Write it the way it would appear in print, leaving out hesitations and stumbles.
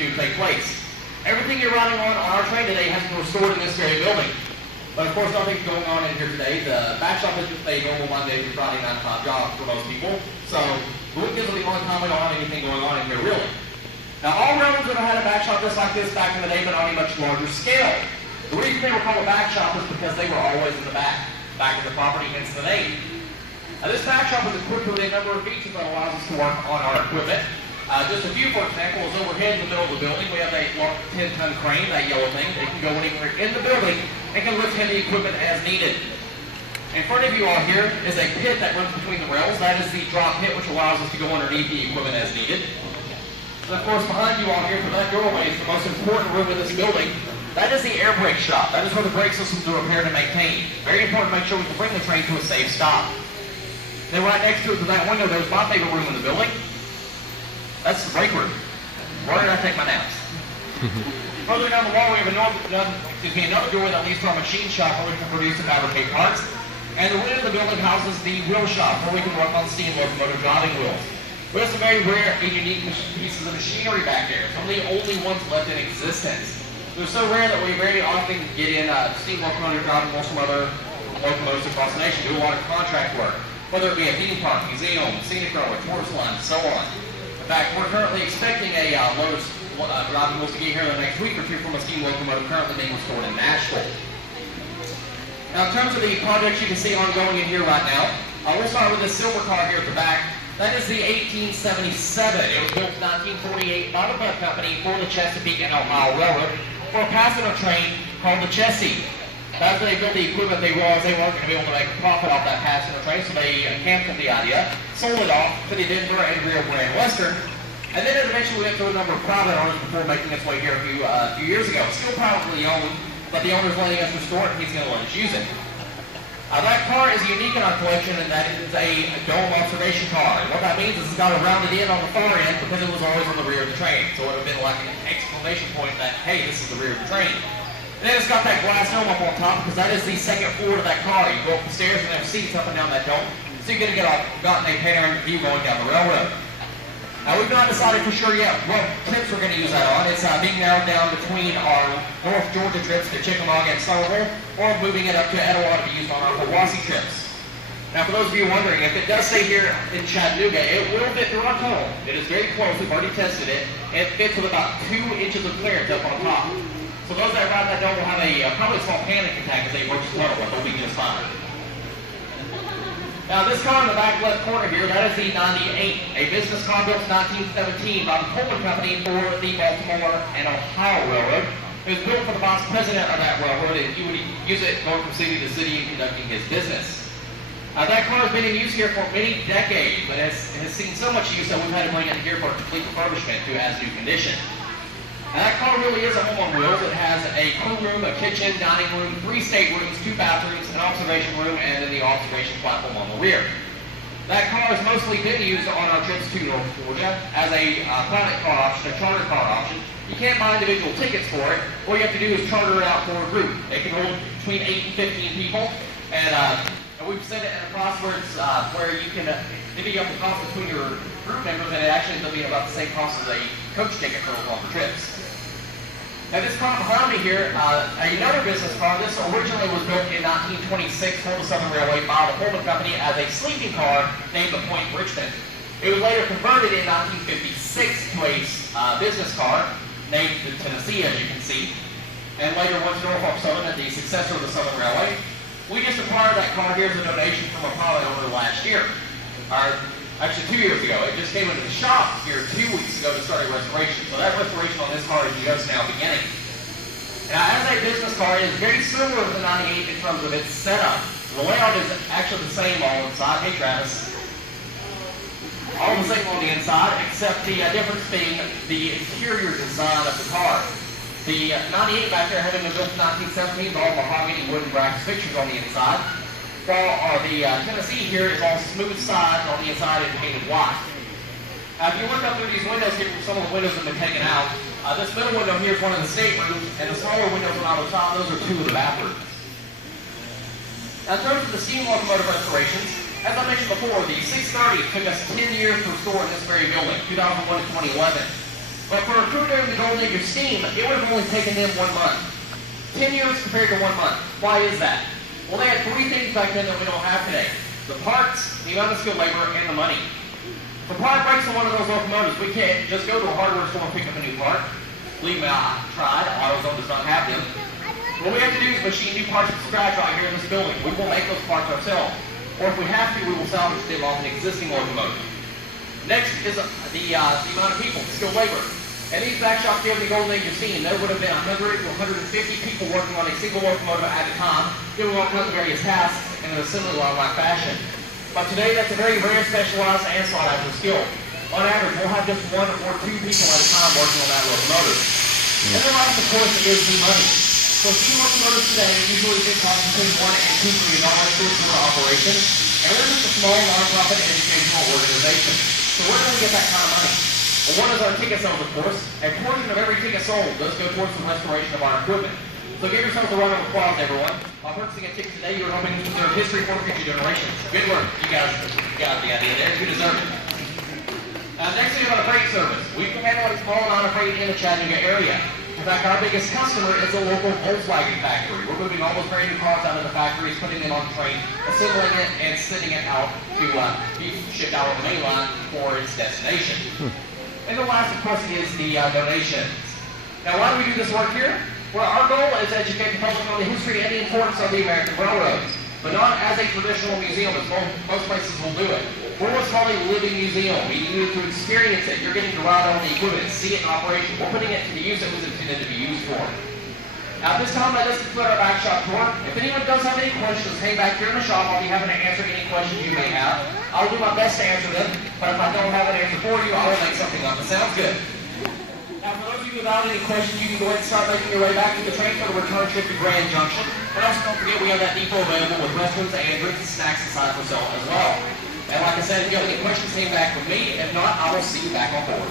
do take place. Everything you're riding on our train today has been restored in this very building. But of course, nothing's going on in here today. The back shop is just a normal Monday through Friday 9 to 5 job for most people. So the weekends will be the only time we don't have anything going on in here, really. Now, all railroads ever had a back shop just like this back in the day, but on a much larger scale. The reason they were called a back shop is because they were always in the back of the property, hence the name. Now, this back shop is equipped with a number of features that allows us to work on our equipment. Just a few, for example, is overhead in the middle of the building. We have a 10-ton crane, that yellow thing. They can go anywhere in the building and can lift heavy equipment as needed. In front of you all here is a pit that runs between the rails. That is the drop pit, which allows us to go underneath the equipment as needed. And of course, behind you all here, for that doorway, is the most important room in this building. That is the air brake shop. That is where the brake systems are repaired and maintained. Very important to make sure we can bring the train to a safe stop. Then right next to it, to that window, there's my favorite room in the building. That's the break room. Where did I take my naps? Further down the wall, we have another door that leads to our machine shop where we can produce and fabricate parts. And the window of the building houses the wheel shop where we can work on steam locomotive driving wheels. We have some very rare and unique pieces of machinery back there. Some of the only ones left in existence. They're so rare that we very often get in steam locomotive driving wheels from other locomotives across the nation, do a lot of contract work. Whether it be a theme park, museum, scenic railway, tourist line, and so on. In fact, we're currently expecting a load of driving wheels to get here in the next week or two from a steam locomotive currently being restored in Nashville. Now, in terms of the projects you can see ongoing in here right now, we'll start with this silver car here at the back. That is the 1877. It was built in 1948 by the Buck Company for the Chesapeake and Ohio Railroad for a passenger train called the Chessie. After they built the equipment, they realized they weren't going to be able to make a profit off that passenger train, so they canceled the idea, sold it off to the Denver and Rio Grande Western, and then it eventually went through a number of private owners before making its way here a few years ago. It's still privately owned, but the owner's letting us restore it, and he's going to let us use it. That car is unique in our collection, and that is a dome observation car. And what that means is it's got a rounded in on the far end because it was always on the rear of the train. So it would have been like an exclamation point that, hey, this is the rear of the train. And then it's got that glass dome up on top because that is the second floor to that car. You go up the stairs and have seats up and down that dome. So you're going to gotten a panoramic view going down the railroad. Now, we've not decided for sure yet what trips we're going to use that on. It's being narrowed down between our North Georgia trips to Chickamauga and Somerville, or moving it up to Etowah to be used on our Hiwassee trips. Now, for those of you wondering, if it does stay here in Chattanooga, it will fit through our tunnel. It is very close. We've already tested it. It fits with about 2 inches of clearance up on top. So those that ride that dome will have probably a small panic attack as they approach the tunnel, but they'll be just fine. Now, this car in the back left corner here, that is the 98, a business car built in 1917 by the Pullman Company for the Baltimore and Ohio Railroad. It was built for the vice president of that railroad, and he would use it going from city to city and conducting his business. That car has been in use here for many decades, but has seen so much use that we've had to bring it here for a complete refurbishment to as new condition. Now, that car really is a home on wheels. It has a crew room, a kitchen, dining room, 3 staterooms, 2 bathrooms, an observation room, and then the observation platform on the rear. That car has mostly been used on our trips to North Georgia as a private car option, a charter car option. You can't buy individual tickets for it. All you have to do is charter it out for a group. It can hold between 8 and 15 people, and we've set it at a price where you can divvy up the cost between your group members, and it actually ends up being about the same cost as a coach ticket for those longer trips. Now, this car behind me here, another business car. This originally was built in 1926 for the Southern Railway by the Pullman Company as a sleeping car named the Point Richmond. It was later converted in 1956 to a business car named the Tennessee, as you can see, and later went to Norfolk Southern as the successor of the Southern Railway. We just acquired that car here as a donation from a private owner last year. Actually, 2 years ago. It just came into the shop here 2 weeks ago to start a restoration. So that restoration on this car is just now beginning. Now, as a business car, it is very similar to the 98 in terms of its setup. The layout is actually the same all inside. Hey, Travis. All the same on the inside, except the difference being the interior design of the car. The 98 back there, having been built in 1917, is all mahogany wooden brass fixtures on the inside. While the Tennessee here is all smooth sides on the inside and painted white. If you look up through these windows here, some of the windows have been taken out. This middle window here is one of the staterooms, and the smaller windows on either side, those are 2 of the bathrooms. Now, in terms of the steam locomotive restorations, as I mentioned before, the 630 took us 10 years to restore in this very building, 2001 to 2011. But for a crew during the golden age of steam, it would have only taken them 1 month. 10 years compared to 1 month. Why is that? Well, they had 3 things back then that we don't have today. The parts, the amount of skilled labor, and the money. If a part breaks on one of those locomotives, we can't just go to a hardware store and pick up a new part. Believe me, I tried. AutoZone does not have them. What we have to do is machine new parts from scratch right here in this building. We will make those parts ourselves. Or if we have to, we will salvage them off an existing locomotive. Next is the amount of people, skilled labor. And these back shops during the golden age of steam, there would have been 100 to 150 people working on a single locomotive at a time, doing all kinds of various tasks in an assembly line-like fashion. But today, that's a very rare, specialized, and sought-after skill. On average, we'll have just 1 or 2 people at a time working on that locomotive. And then last, of course, is the money. So steam locomotives today usually do cost between $1 and $2 million for a operation, and we're just a small, non-profit educational organization. So where do we get that kind of money? Well, one is our ticket sales, of course. A portion of every ticket sold does go towards the restoration of our equipment. So give yourselves a round of applause, everyone. By purchasing a ticket today, you're hoping to preserve history for future generations. Good work. You guys got the idea there. You deserve it. Next thing about a freight service. We can handle a small amount of freight in the Chattanooga area. In fact, our biggest customer is a local Volkswagen factory. We're moving almost brand new cars out of the factories, putting them on the train, assembling it, and sending it out to be shipped out on the main line for its destination. And the last, of course, is the donations. Now, why do we do this work here? Well, our goal is to educate the public on the history and the importance of the American railroads, but not as a traditional museum, as most places will do it. We're what's called a living museum. We need to experience it. You're getting to ride on the equipment, see it in operation. We're putting it to the use it was intended to be used for. Now, at this time, let us conclude our back shop tour. If anyone does have any questions, hang back here in the shop. I'll be happy to answer any questions you may have. I'll do my best to answer them, but if I don't have an answer for you, I will make something up. It sounds good. Now, for those of you without any questions, you can go ahead and start making your way back to the train for the return trip to Grand Junction. And also, don't forget, we have that depot available with restrooms and drinks and snacks inside for sale as well. And like I said, if you have any questions, hang back with me. If not, I will see you back on board.